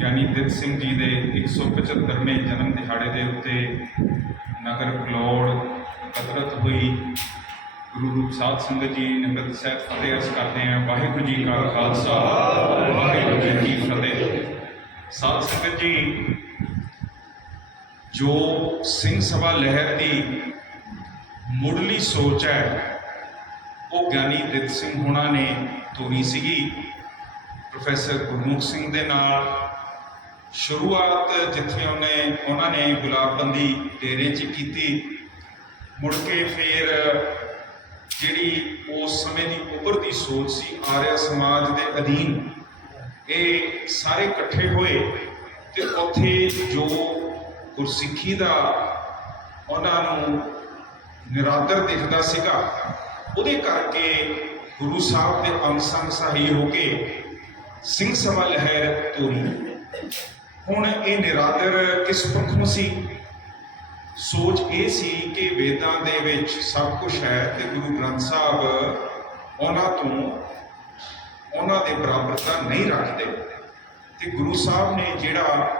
ਗਿਆਨੀ ਦਿੱਤ ਸਿੰਘ ਜੀ ਦੇ 175ਵੇਂ ਜਨਮ ਦਿਹਾੜੇ ਦੇ ਉੱਤੇ ਨਗਰ ਫਲੋੜ ਇਕੱਤਰਤ ਹੋਈ। ਗੁਰੂ ਰੂਪ ਸਾਧ ਸੰਗਤ ਜੀ ਨਿਮਰਤ ਸਾਹਿਬ ਫਤਿਹ ਅਰਜ਼ ਕਰਦੇ ਹਾਂ। ਵਾਹਿਗੁਰੂ ਜੀ ਕਾ ਖਾਲਸਾ, ਵਾਹਿਗੁਰੂ ਜੀ ਕੀ ਫਤਿਹ। ਸਾਧ ਸੰਗਤ ਜੀ, ਜੋ ਸਿੰਘ ਸਭਾ ਲਹਿਰ ਦੀ ਮੁੱਢਲੀ ਸੋਚ ਹੈ, ਉਹ ਗਿਆਨੀ ਦਿੱਤ ਸਿੰਘ ਹੋਣਾ ਨੇ ਤੋਰੀ ਸੀਗੀ। ਪ੍ਰੋਫੈਸਰ ਗੁਰਮੁਖ ਸਿੰਘ ਦੇ ਨਾਲ ਸ਼ੁਰੂਆਤ ਜਿੱਥੇ ਉਹਨੇ, ਉਹਨਾਂ ਨੇ ਗੁਲਾਬਬੰਦੀ ਡੇਰੇ 'ਚ ਕੀਤੀ, ਮੁੜ ਕੇ ਫਿਰ ਜਿਹੜੀ ਉਸ ਸਮੇਂ ਦੀ ਉਭਰਦੀ ਸੋਚ ਸੀ, ਆਰਿਆ ਸਮਾਜ ਦੇ ਅਧੀਨ, ਇਹ ਸਾਰੇ ਇਕੱਠੇ ਹੋਏ ਤੇ ਉੱਥੇ ਜੋ ਗੁਰਸਿੱਖੀ ਦਾ ਉਹਨਾਂ ਨੂੰ ਨਿਰਾਦਰ ਦਿਖਦਾ ਸੀਗਾ, ਉਹਦੇ ਕਰਕੇ ਗੁਰੂ ਸਾਹਿਬ ਦੇ ਅੰਗ ਸੰਗ ਸਹੀ ਹੋ ਕੇ ਸਿੰਘ ਸਭਾ ਲਹਿਰ ਤੋਰੀ ਹੁਣ ਇਹ ਨਿਰਾਦਰ ਕਿਸ ਪੱਖੋਂ ਸੀ ਸੋਚ ਇਹ ਸੀ ਕਿ ਵੇਦਾਂ ਦੇ ਵਿੱਚ ਸਭ ਕੁਝ ਹੈ ਤੇ ਗੁਰੂ ਗ੍ਰੰਥ ਸਾਹਿਬ ਉਹਨਾਂ ਤੋਂ ਉਹਨਾਂ ਦੇ ਬਰਾਬਰਤਾ ਨਹੀਂ ਰੱਖਦੇ। ਤੇ ਗੁਰੂ ਸਾਹਿਬ ਨੇ ਜਿਹੜਾ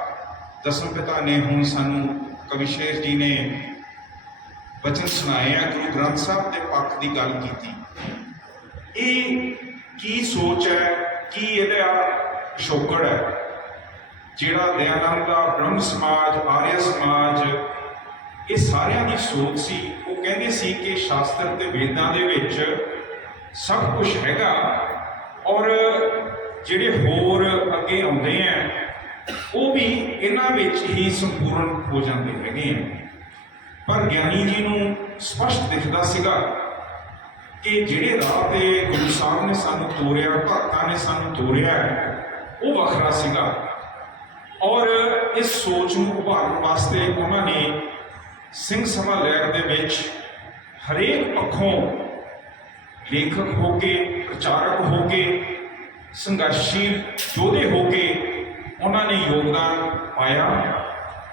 ਦਸਮ ਪਿਤਾ ਨੇ ਹੁਣ ਸਾਨੂੰ ਕਵਿਸ਼ੇਰ ਜੀ ਨੇ ਵਚਨ ਸੁਣਾਏ ਆ, ਗੁਰੂ ਗ੍ਰੰਥ ਸਾਹਿਬ ਦੇ ਪੱਖ ਦੀ ਗੱਲ ਕੀਤੀ। ਇਹ ਕੀ ਸੋਚ ਹੈ? ਕੀ ਇਹਦਾ ਪਿਛੋਕੜ ਹੈ? ਜਿਹੜਾ ਦਇਆਨੰਦ ਦਾ ਬ੍ਰਹਮ ਸਮਾਜ, ਆਰਿਆ ਸਮਾਜ, ਇਹ ਸਾਰਿਆਂ ਦੀ ਸੋਚ ਸੀ, ਉਹ ਕਹਿੰਦੇ ਸੀ ਕਿ ਸ਼ਾਸਤਰ ਤੇ ਵੇਦਾਂ ਦੇ ਵਿੱਚ ਸਭ ਕੁਝ ਹੈਗਾ ਔਰ ਜਿਹੜੇ ਹੋਰ ਅੱਗੇ ਆਉਂਦੇ ਆ, ਉਹ ਵੀ ਇਹਨਾਂ ਵਿੱਚ ਹੀ ਸੰਪੂਰਨ ਹੋ ਜਾਂਦੇ ਹੈਗੇ ਆ। ਪਰ ਗਿਆਨੀ ਜੀ ਨੂੰ ਸਪਸ਼ਟ ਦਿਖਦਾ ਸੀਗਾ ਕਿ ਜਿਹੜੇ ਰਾਹ ਤੇ ਗੁਰੂ ਸਾਹਿਬ ਨੇ ਸਾਨੂੰ ਤੋਰਿਆ, ਭਗਤਾਂ ਨੇ ਸਾਨੂੰ ਤੋਰਿਆ, ਉਹ ਵੱਖਰਾ ਸੀਗਾ। ਔਰ ਇਸ ਸੋਚ ਨੂੰ ਉਭਾਰਨ ਵਾਸਤੇ ਉਹਨਾਂ ਨੇ ਸਿੰਘ ਸਭਾ ਲਹਿਰ ਦੇ ਵਿੱਚ ਹਰੇਕ ਪੱਖੋਂ ਲੇਖਕ ਹੋ ਕੇ, ਪ੍ਰਚਾਰਕ ਹੋ ਕੇ ਸੰਘਰਸ਼ੀਲ ਯੋਧੇ ਹੋ ਕੇ ਉਹਨਾਂ ਨੇ ਯੋਗਦਾਨ ਪਾਇਆ।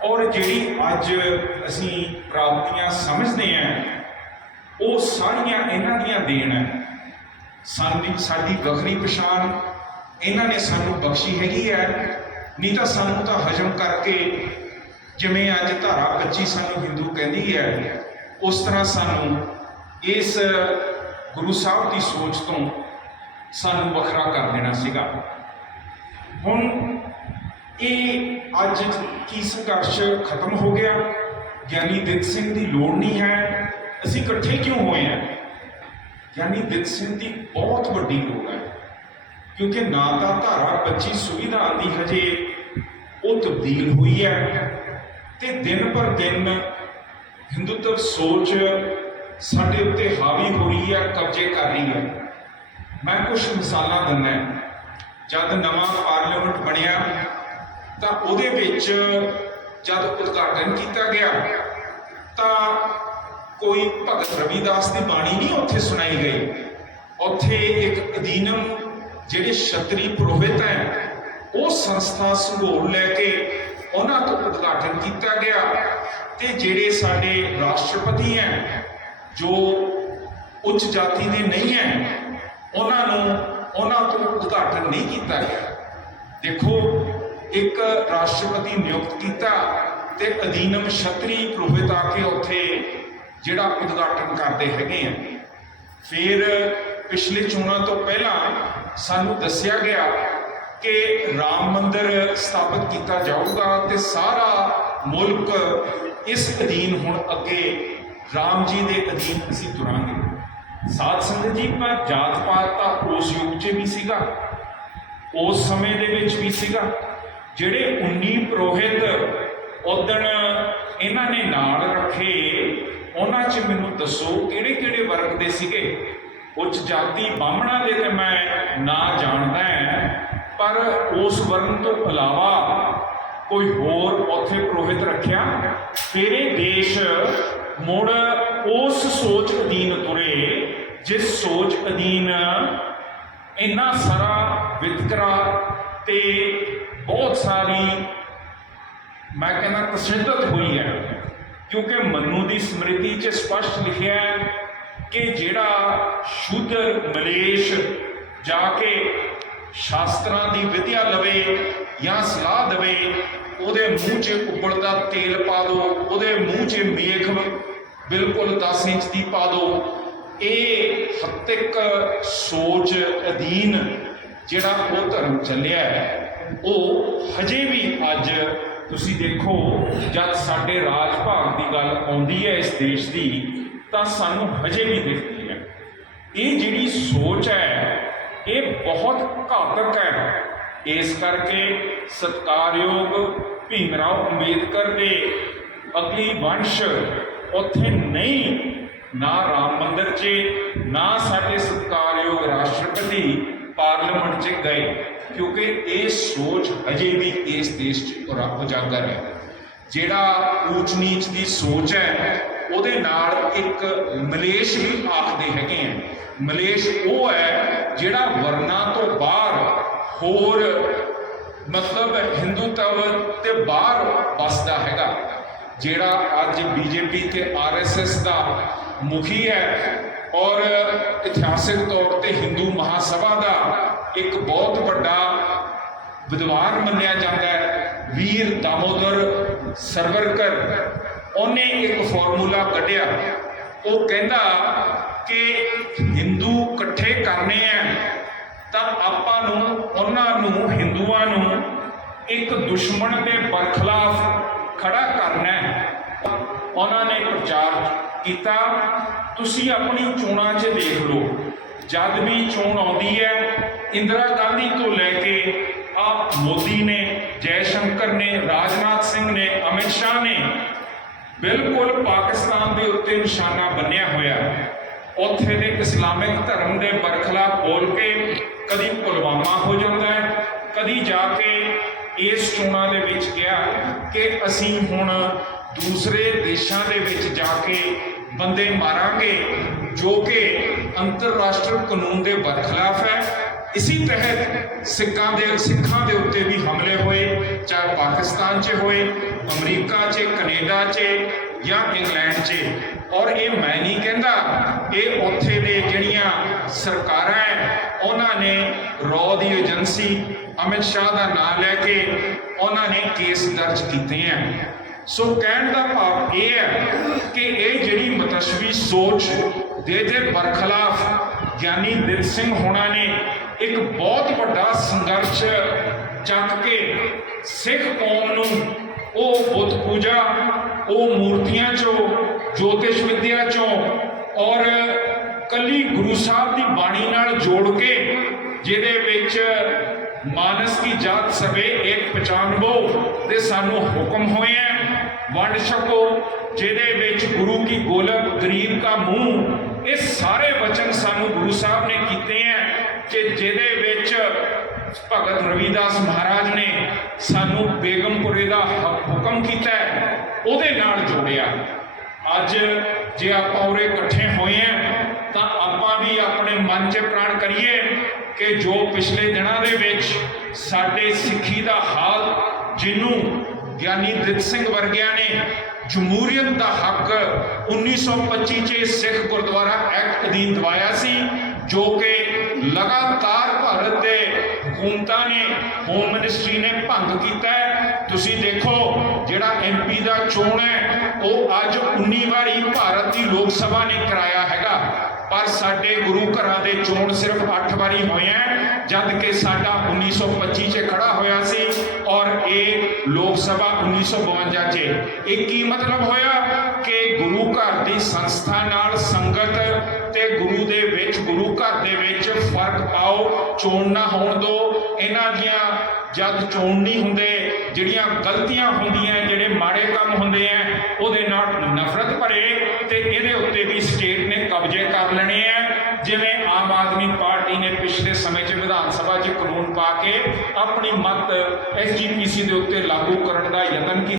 ਔਰ ਜਿਹੜੀ ਅੱਜ ਅਸੀਂ ਪ੍ਰਾਪਤੀਆਂ ਸਮਝਦੇ ਹਾਂ, ਉਹ ਸਾਰੀਆਂ ਇਹਨਾਂ ਦੀਆਂ ਦੇਣ ਹੈ। ਸਾਡੀ ਸਾਡੀ ਗਖਰੀ ਪਛਾਣ ਇਹਨਾਂ ਨੇ ਸਾਨੂੰ ਬਖਸ਼ੀ ਹੈਗੀ ਹੈ। ਨਹੀਂ ਤਾਂ ਸਾਨੂੰ ਤਾਂ ਹਜਮ ਕਰਕੇ, ਜਿਵੇਂ ਅੱਜ ਧਾਰਾ 25 ਸਾਨੂੰ ਹਿੰਦੂ ਕਹਿੰਦੀ ਹੈ, ਉਸ ਤਰ੍ਹਾਂ ਸਾਨੂੰ ਇਸ ਗੁਰੂ ਸਾਹਿਬ ਦੀ ਸੋਚ ਤੋਂ ਸਾਨੂੰ ਵੱਖਰਾ ਕਰ ਦੇਣਾ ਸੀਗਾ। ਹੁਣ ਇਹ ਅੱਜ ਕੀ ਸੰਘਰਸ਼ ਖਤਮ ਹੋ ਗਿਆ? ਗਿਆਨੀ ਦਿੱਤ ਸਿੰਘ ਦੀ ਲੋੜ ਨਹੀਂ ਹੈ। ਅਸੀਂ ਇਕੱਠੇ ਕਿਉਂ ਹੋਏ ਆ ਗਿਆਨੀ ਦਿੱਤ ਸਿੰਘ ਦੀ ਬਹੁਤ ਵੱਡੀ ਲੋੜ ਹੈ। ਕਿਉਂਕਿ ਨਾ ਤਾਂ ਧਾਰਾ 25 ਸੁਵਿਧਾ ਦੀ ਹਜੇ ਉਹ ਤਬਦੀਲ ਹੋਈ ਹੈ ਤੇ ਦਿਨ ਪਰ ਦਿਨ ਹਿੰਦੂਤਵ ਸੋਚ ਸਾਡੇ ਉੱਤੇ ਹਾਵੀ ਹੋ ਰਹੀ ਹੈ, ਕਬਜ਼ੇ ਕਰ ਰਹੀ ਹੈ। ਮੈਂ ਕੁਝ ਮਿਸਾਲਾਂ ਦਿੰਦਾ ਜਦ ਨਵਾਂ ਪਾਰਲੀਮੈਂਟ ਬਣਿਆ, ਤਾਂ ਉਹਦੇ ਵਿੱਚ ਜਦ ਉਦਘਾਟਨ ਕੀਤਾ ਗਿਆ, ਤਾਂ ਕੋਈ ਭਗਤ ਰਵਿਦਾਸ ਦੀ ਬਾਣੀ ਨਹੀਂ ਉੱਥੇ ਸੁਣਾਈ ਗਈ। ਉੱਥੇ ਇੱਕ ਅਧੀਨਮ ਜਿਹੜੇ ਛਤਰੀ ਪੁਰੋਹਿਤ ਹੈ, ਉਹ ਸੰਸਥਾ ਸੰਭੋਲ ਲੈ ਕੇ ਉਹਨਾਂ ਤੋਂ ਉਦਘਾਟਨ ਕੀਤਾ ਗਿਆ। ਤੇ ਜਿਹੜੇ ਸਾਡੇ ਰਾਸ਼ਟਰਪਤੀ ਹੈ, ਜੋ ਉੱਚ ਜਾਤੀ ਦੇ ਨਹੀਂ ਹੈ, ਉਹਨਾਂ ਨੂੰ ਉਹਨਾਂ ਤੋਂ ਉਦਘਾਟਨ ਨਹੀਂ ਕੀਤਾ ਗਿਆ। ਦੇਖੋ, ਇੱਕ ਰਾਸ਼ਟਰਪਤੀ ਨਿਯੁਕਤ ਕੀਤਾ ਤੇ ਅਧੀਨਮ ਛਤਰੀ ਪੁਰੋਹਿਤ ਆ ਕੇ ਉੱਥੇ ਜਿਹੜਾ ਉਦਘਾਟਨ ਕਰਦੇ ਹੈਗੇ ਆ। ਫਿਰ ਪਿਛਲੇ ਚੋਣਾਂ ਤੋਂ ਪਹਿਲਾਂ ਸਾਨੂੰ ਦੱਸਿਆ ਗਿਆ ਕਿ ਰਾਮ ਮੰਦਿਰ ਸਥਾਪਿਤ ਕੀਤਾ ਜਾਊਗਾ ਤੇ ਸਾਰਾ ਮੁਲਕ ਇਸ ਅਧੀਨ ਹੁਣ ਅੱਗੇ ਰਾਮ ਜੀ ਦੇ ਅਧੀਨ ਅਸੀਂ ਤੁਰਾਂਗੇ। ਸਾਧ ਸੰਗਤ ਜੀ ਪਰ ਜਾਤ ਪਾਤ ਤਾਂ ਉਸ ਯੁੱਗ 'ਚ ਵੀ ਸੀਗਾ, ਉਸ ਸਮੇਂ ਦੇ ਵਿੱਚ ਵੀ ਸੀਗਾ, ਜਿਹੜੇ 19 ਪ੍ਰੋਹਿਤ ਉਦਣ ਇਹਨਾਂ ਨੇ ਨਾਲ ਰੱਖੇ, ਉਹਨਾਂ 'ਚ ਮੈਨੂੰ ਦੱਸੋ ਕਿਹੜੇ ਕਿਹੜੇ ਵਰਗ ਦੇ ਸੀਗੇ? ਉੱਚ ਜਾਤੀ ਬਾਹਮਣਾ ਦੇ ਤੇ ਮੈਂ ਨਾ ਜਾਣਦਾ ਹਾਂ ਪਰ ਉਸ ਵਰਨ ਤੋਂ ਇਲਾਵਾ ਕੋਈ ਹੋਰ ਉੱਥੇ ਪ੍ਰੋਹਿਤ ਰੱਖਿਆ? ਤੇਰੇ ਦੇਸ਼ ਮੁੜ ਉਸ ਸੋਚ ਅਧੀਨ ਤੁਰੇ, ਜਿਸ ਸੋਚ ਅਧੀਨ ਇੰਨਾ ਸਾਰਾ ਵਿਤਕਰਾ ਤੇ ਬਹੁਤ ਸਾਰੀ, ਮੈਂ ਕਹਿੰਦਾ ਤਸ਼ੱਦਦ ਹੋਈ ਹੈ ਕਿਉਂਕਿ ਮਨੂ ਦੀ ਸਮ੍ਰਿਤੀ 'ਚ ਸਪਸ਼ਟ ਲਿਖਿਆ ਹੈ ਕਿ ਜਿਹੜਾ ਸ਼ੂਦਰ ਮਲੇਸ਼ ਜਾ ਕੇ ਸ਼ਾਸਤਰਾਂ ਦੀ ਵਿਦਿਆ ਲਵੇ ਜਾਂ ਸਲਾਹ ਦੇਵੇ, ਉਹਦੇ ਮੂੰਹ 'ਚ ਉਬਲਦਾ ਤੇਲ ਪਾ ਦਿਓ ਉਹਦੇ ਮੂੰਹ 'ਚ ਮੇਖ ਬਿਲਕੁਲ 10 ਇੰਚ ਦੀ ਪਾ ਦਿਓ ਇਹ ਹੱਤਿਕ ਸੋਚ ਅਧੀਨ ਜਿਹੜਾ ਉਹ ਧਰਮ ਚੱਲਿਆ ਹੈ, ਉਹ ਹਜੇ ਵੀ ਅੱਜ ਤੁਸੀਂ ਦੇਖੋ ਜਦ ਸਾਡੇ ਰਾਜ ਭਾਗ ਦੀ ਗੱਲ ਆਉਂਦੀ ਹੈ ਇਸ ਦੇਸ਼ ਦੀ ਤਾਂ ਸਾਨੂੰ ਹਜੇ ਵੀ ਦਿਖਦੀ ਹੈ। ਇਹ ਜਿਹੜੀ ਸੋਚ ਹੈ, ਇਹ ਬਹੁਤ ਘਾਤਕ ਹੈ। ਇਸ ਕਰਕੇ ਸਤਕਾਰਯੋਗ ਭੀਮ ਰਾਓ ਅੰਬੇਦਕਰ ਦੇ ਅਗਲੀ ਵੰਸ਼ ਉੱਥੇ ਨਹੀਂ, ਨਾ ਰਾਮ ਮੰਦਰ 'ਚ, ਨਾ ਸਾਡੇ ਸਤਕਾਰਯੋਗ ਰਾਸ਼ਟਰਪਤੀ ਪਾਰਲੀਮੈਂਟ 'ਚ ਗਏ, ਕਿਉਂਕਿ ਇਹ ਸੋਚ ਅਜੇ ਵੀ ਇਸ ਦੇਸ਼ 'ਚ ਉਜਾਗਰ ਹੈ। ਜਿਹੜਾ ਊਚ ਨੀਚ ਦੀ ਸੋਚ ਹੈ ਉਹਦੇ ਨਾਲ ਇੱਕ ਮਲੇਸ਼ ਵੀ ਆਖਦੇ ਹੈਗੇ ਆ। ਮਲੇਸ਼ ਉਹ ਹੈ ਜਿਹੜਾ ਵਰਨਾ ਤੋਂ ਬਾਹਰ ਹੋਰ ਮਤਲਬ ਹਿੰਦੂਤਵ ਤੇ ਬਾਹਰ ਵੱਸਦਾ ਹੈਗਾ। ਜਿਹੜਾ ਅੱਜ ਬੀਜੇਪੀ ਤੇ ਆਰਐਸਐਸ ਦਾ ਮੁਖੀ ਹੈ ਔਰ ਇਤਿਹਾਸਿਕ ਤੌਰ ਤੇ ਹਿੰਦੂ ਮਹਾਸਭਾ ਦਾ ਇੱਕ ਬਹੁਤ ਵੱਡਾ ਵਿਦਵਾਨ ਮੰਨਿਆ ਜਾਂਦਾ ਹੈ, ਵੀਰ ਦਾਮੋਦਰ ਸਰਵਰਕਰ। ਉਹਨੇ ਇੱਕ ਫਾਰਮੂਲਾ ਕੱਢਿਆ। ਉਹ ਕਹਿੰਦਾ ਕਿ ਹਿੰਦੂ ਇਕੱਠੇ ਕਰਨੇ ਆ, ਤਾਂ ਆਪਾਂ ਨੂੰ, ਉਹਨਾਂ ਨੂੰ, ਹਿੰਦੂਆਂ ਨੂੰ ਇੱਕ ਦੁਸ਼ਮਣ ਦੇ ਬਰਖਲਾਫ ਖੜਾ ਕਰਨਾ ਹੈ। ਉਹਨਾਂ ਨੇ ਪ੍ਰਚਾਰ ਕੀਤਾ, ਤੁਸੀਂ ਆਪਣੀ ਚੋਣਾਂ 'ਚ ਦੇਖ ਲਓ। ਜਦ ਵੀ ਚੋਣ ਆਉਂਦੀ ਹੈ, ਇੰਦਰਾ ਗਾਂਧੀ ਤੋਂ ਲੈ ਕੇ ਆਪ ਮੋਦੀ ਨੇ, ਜੈ ਸ਼ੰਕਰ ਨੇ, ਰਾਜਨਾਥ ਸਿੰਘ ਨੇ, ਅਮਿਤ ਸ਼ਾਹ ਨੇ ਬਿਲਕੁਲ ਪਾਕਿਸਤਾਨ ਦੇ ਉੱਤੇ ਨਿਸ਼ਾਨਾ ਬੰਨਿਆ ਹੋਇਆ ਉੱਥੇ ਦੇ ਇਸਲਾਮਿਕ ਧਰਮ ਦੇ ਬਰਖਲਾਫ ਬੋਲ ਕੇ ਕਦੀ ਪੁਲਵਾਮਾ ਹੋ ਜਾਂਦਾ ਹੈ, ਕਦੀ ਜਾ ਕੇ ਇਸ ਚੋਣਾਂ ਦੇ ਵਿੱਚ ਗਿਆ ਕਿ ਅਸੀਂ ਹੁਣ ਦੂਸਰੇ ਦੇਸ਼ਾਂ ਦੇ ਵਿੱਚ ਜਾ ਕੇ ਬੰਦੇ ਮਾਰਾਂਗੇ, ਜੋ ਕਿ ਅੰਤਰਰਾਸ਼ਟਰੀ ਕਾਨੂੰਨ ਦੇ ਬਰਖਲਾਫ ਹੈ। ਇਸੇ ਤਹਿਤ ਸਿੱਖਾਂ ਦੇ ਸਿੱਖਾਂ ਦੇ ਉੱਤੇ ਵੀ ਹਮਲੇ ਹੋਏ, ਚਾਹੇ ਪਾਕਿਸਤਾਨ 'ਚ ਹੋਏ, ਅਮਰੀਕਾ 'ਚ, ਕੈਨੇਡਾ 'ਚ ਜਾਂ ਇੰਗਲੈਂਡ 'ਚ। ਔਰ ਇਹ ਮੈਂ ਨਹੀਂ ਕਹਿੰਦਾ, ਇਹ ਉੱਥੇ ਦੇ ਜਿਹੜੀਆਂ ਸਰਕਾਰਾਂ ਹੈ ਉਹਨਾਂ ਨੇ ਰॉ ਦੀ ਏਜੰਸੀ ਅਮਿਤ ਸ਼ਾਹ ਦਾ ਨਾਮ ਲੈ ਕੇ ਉਹਨਾਂ ਨੇ ਕੇਸ ਦਰਜ ਕੀਤੇ ਹੈ ਸੋ ਕਹਿਣ ਦਾ ਭਾਵ ਇਹ ਹੈ ਕਿ ਇਹ ਜਿਹੜੀ ਮਤਸਵੀ ਸੋਚ ਦੇ ਦੇ ਬਰਖਲਾਫ ਗਿਆਨੀ ਦਿਲ ਸਿੰਘ ਹੋਣਾ ਨੇ ਇੱਕ ਬਹੁਤ ਵੱਡਾ ਸੰਘਰਸ਼ ਚੱਕ ਕੇ ਸਿੱਖ ਕੌਮ ਨੂੰ ਉਹ ਬੁੱਤ ਪੂਜਾ, ਉਹ ਮੂਰਤੀਆਂ ਚੋਂ, ਜੋਤਿਸ਼ ਵਿਦਿਆ ਚੋਂ ਔਰ ਕੱਲੀ ਗੁਰੂ ਸਾਹਿਬ ਦੀ ਬਾਣੀ ਨਾਲ ਜੋੜ ਕੇ ਜਿਹਦੇ ਵਿੱਚ ਮਾਨਸ ਦੀ ਜਾਤ ਸਵੇ ਇੱਕ ਪਛਾਨਵੋ ਦੇ ਸਾਨੂੰ ਹੁਕਮ ਹੋਏ ਹੈ। ਵੰਡ ਛਕੋ, ਜਿਹਦੇ ਵਿੱਚ ਗੁਰੂ ਕੀ ਗੋਲਕ, ਗਰੀਬ ਕਾ ਮੂੰਹ, ਇਹ ਸਾਰੇ ਵਚਨ ਸਾਨੂੰ ਗੁਰੂ ਸਾਹਿਬ ਨੇ ਕੀਤੇ ਹੈ। ਕਿ ਜਿਹਦੇ ਵਿੱਚ ਭਗਤ ਰਵਿਦਾਸ ਮਹਾਰਾਜ ਨੇ ਸਾਨੂੰ ਬੇਗਮਪੁਰੇ ਦਾ ਹੁਕਮ ਕੀਤਾ ਉਹਦੇ ਨਾਲ ਜੋੜਿਆ। ਅੱਜ ਜੇ ਆਪਾਂ ਉਰੇ ਇਕੱਠੇ ਹੋਏ ਆ ਤਾਂ ਆਪਾਂ ਵੀ ਆਪਣੇ ਮਨ 'ਚ ਪ੍ਰਣ ਕਰੀਏ ਕਿ ਜੋ ਪਿਛਲੇ ਦਿਨਾਂ ਦੇ ਵਿੱਚ ਸਾਡੇ ਸਿੱਖੀ ਦਾ ਹਾਲ, ਜਿਹਨੂੰ ਗਿਆਨੀ ਦਿੱਤ ਸਿੰਘ ਵਰਗਿਆਂ ਨੇ ਜਮਹੂਰੀਅਤ ਦਾ ਹੱਕ 1925 ਚ ਸਿੱਖ ਗੁਰਦੁਆਰਾ ਐਕਟ ਅਧੀਨ ਦਵਾਇਆ ਸੀ, ਜੋ ਕਿ ਲਗਾਤਾਰ ਭਾਰਤ ਦੇ ਹਕੂਮਤਾਂ ਨੇ ਹੋਮ ਮਿਨਿਸਟਰੀ ਨੇ ਭੰਗ ਕੀਤਾ ਤੁਸੀਂ ਦੇਖੋ, ਜਿਹੜਾ ਐਮਪੀ ਦਾ ਚੋਣ ਹੈ, ਉਹ ਅੱਜ 19 ਵਾਰੀ ਭਾਰਤ ਦੀ ਲੋਕ ਸਭਾ ਨੇ ਕਰਾਇਆ ਹੈਗਾ। ਪਰ ਸਾਡੇ ਗੁਰੂ ਘਰਾਂ ਦੇ ਚੋਣ ਸਿਰਫ 8 ਵਾਰੀ ਹੋਏ ਹੈ, ਜਦ ਕਿ ਸਾਡਾ 1925 ਚ ਖੜਾ ਹੋਇਆ ਸੀ। ਲੋਕ ਸਭਾ 1952 ਚ। ਇਹ ਕੀ ਮਤਲਬ ਹੋਇਆ ਕਿ ਗੁਰੂ ਘਰ ਦੀ ਸੰਸਥਾ ਨਾਲ ਸੰਗਤ ਤੇ ਗੁਰੂ ਦੇ ਵਿੱਚ, ਗੁਰੂ ਘਰ ਦੇ ਵਿੱਚ ਫ਼ਰਕ ਪਾਓ, ਚੋਣ ਨਾ ਹੋਣ ਦਿਓ ਇਹਨਾਂ ਦੀਆਂ ਜਦ ਚੋਣ ਨਹੀਂ ਹੁੰਦੇ, ਜਿਹੜੀਆਂ ਗਲਤੀਆਂ ਹੁੰਦੀਆਂ, ਜਿਹੜੇ ਮਾੜੇ ਕੰਮ ਹੁੰਦੇ ਆ, ਉਹਦੇ ਨਾਲ ਨਫ਼ਰਤ ਭਰੇ ਤੇ ਇਹਦੇ ਉੱਤੇ ਵੀ ਸਟੇਟ ਨੇ ਕਬਜ਼ੇ ਕਰ ਲੈਣੇ ਆ। ਜਿਵੇਂ ਆਮ ਆਦਮੀ ਪਾਰਟੀ ਨੇ ਪਿਛਲੇ ਸਮੇਂ 'ਚ ਵਿਧਾਨ ਸਭਾ 'ਚ ਪਾ ਕੇ ਆਪਣੀ ਮਤ ਐਸਜੀਪੀਸੀ ਦੇ ਉੱਤੇ ਲਾਗੂ ਕਰਨ ਦਾ ਯਤਨ ਕੀਤਾ।